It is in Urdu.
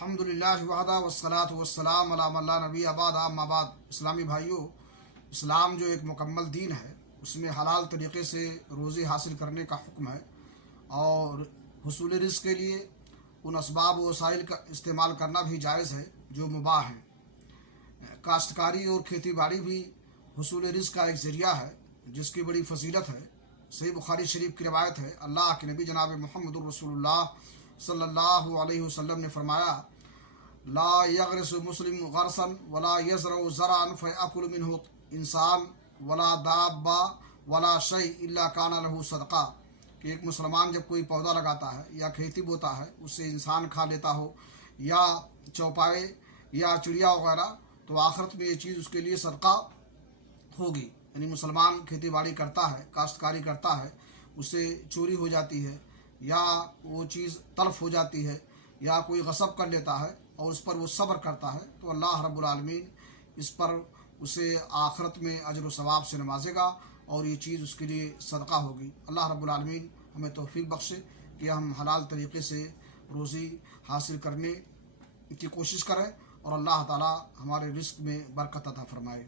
الحمدللہ وحدہ والصلاۃ والسلام علی من لا نبی بعد اما بعد۔ اسلامی بھائیوں، اسلام جو ایک مکمل دین ہے، اس میں حلال طریقے سے روزی حاصل کرنے کا حکم ہے، اور حصول رزق کے لیے ان اسباب و وسائل کا استعمال کرنا بھی جائز ہے جو مباح ہیں۔ کاشتکاری اور کھیتی باڑی بھی حصول رزق کا ایک ذریعہ ہے جس کی بڑی فضیلت ہے۔ صحیح بخاری شریف کی روایت ہے، اللہ کے نبی جناب محمد الرسول اللہ صلی اللہ علیہ وسلم نے فرمایا، لا یغرس مسلم غرسا ولا یزرع زرعا فیأکل منہ انسان ولا دابہ ولا شیء الا کان لہ صدقہ، کہ ایک مسلمان جب کوئی پودا لگاتا ہے یا کھیتی بوتا ہے، اس سے انسان کھا لیتا ہو یا چوپائے یا چڑیا وغیرہ، تو آخرت میں یہ چیز اس کے لیے صدقہ ہوگی۔ یعنی مسلمان کھیتی باڑی کرتا ہے، کاشتکاری کرتا ہے، اس سے چوری ہو جاتی ہے یا وہ چیز تلف ہو جاتی ہے یا کوئی غصب کر لیتا ہے اور اس پر وہ صبر کرتا ہے، تو اللہ رب العالمین اس پر اسے آخرت میں اجر و ثواب سے نوازے گا اور یہ چیز اس کے لیے صدقہ ہوگی۔ اللہ رب العالمین ہمیں توفیق بخشے کہ ہم حلال طریقے سے روزی حاصل کرنے کی کوشش کریں اور اللہ تعالی ہمارے رزق میں برکت عطا فرمائے۔